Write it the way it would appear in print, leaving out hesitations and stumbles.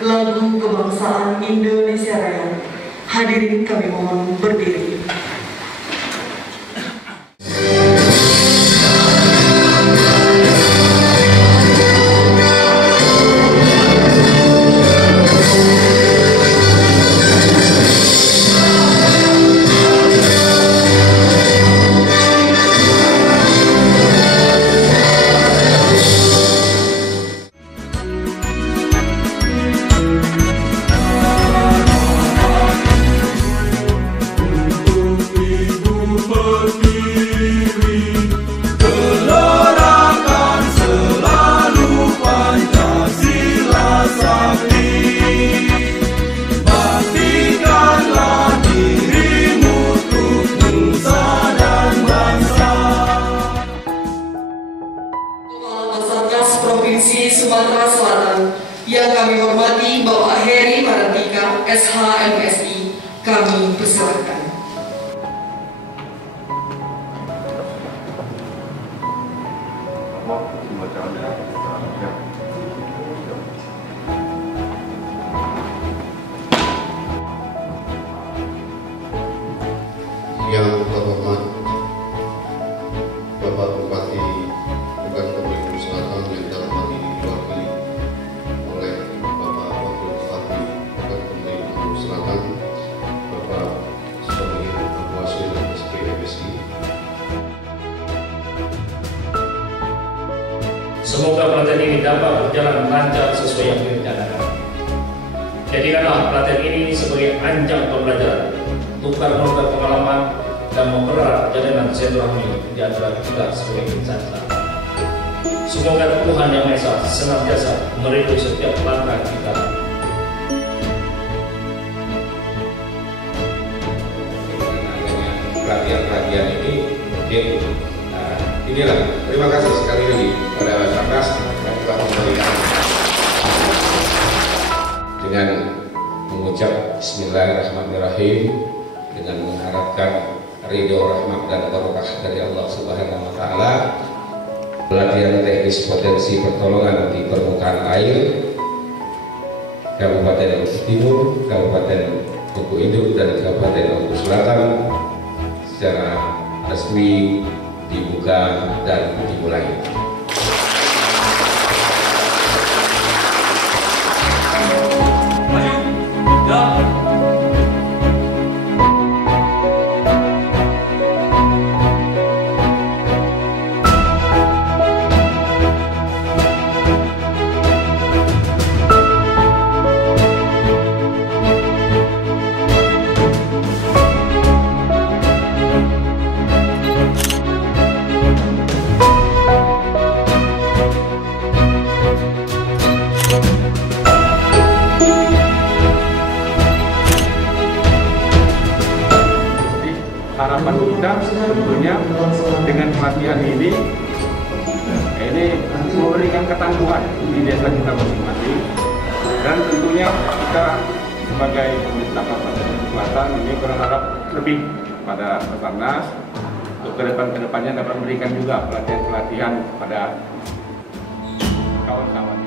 lagu kebangsaan Indonesia Raya. Hadirin kami mohon berdiri. Provinsi Sumatera Selatan yang kami hormati Bapak Heri Maratika, SH MSI, kami persilakan. Yang terhormat Bapak Bupati Kabupaten Selatan yang terhormati diwakili oleh Bapak Wakil Bupati Kabupaten Selatan, Bapak Sohir Wasil SPMSI. Semoga pelatihan ini dapat berjalan lancar sesuai yang direncanakan. Jadikanlah pelatihan ini sebagai ajang pembelajaran, tukar-menukar pengalaman, dan mempererat jalinan silaturahmi di antara kita sebagai insan Islam. Semoga Tuhan Yang Maha Esa senantiasa meridhoi setiap langkah kita. Pelatihan ini mungkin inilah. Terima kasih sekali lagi pada Basarnas yang telah memberikan dengan mengucap Bismillahirrahmanirrahim dengan mengharapkan ridho, rahmat, dan barokah dari Allah Subhanahu wa Ta'ala. Pelatihan teknis potensi pertolongan di permukaan air Kabupaten Lombok Timur, Kabupaten Boko Induk, dan Kabupaten Lombok Selatan secara resmi dibuka dan dimulai. Harapan kita tentunya dengan pelatihan ini memberikan ketangguhan di desa kita masing-masing, dan tentunya kita sebagai pemerintah Kabupaten Selatan ini berharap lebih pada Basarnas untuk kedepannya dapat memberikan juga pelatihan-pelatihan pada kawan-kawan.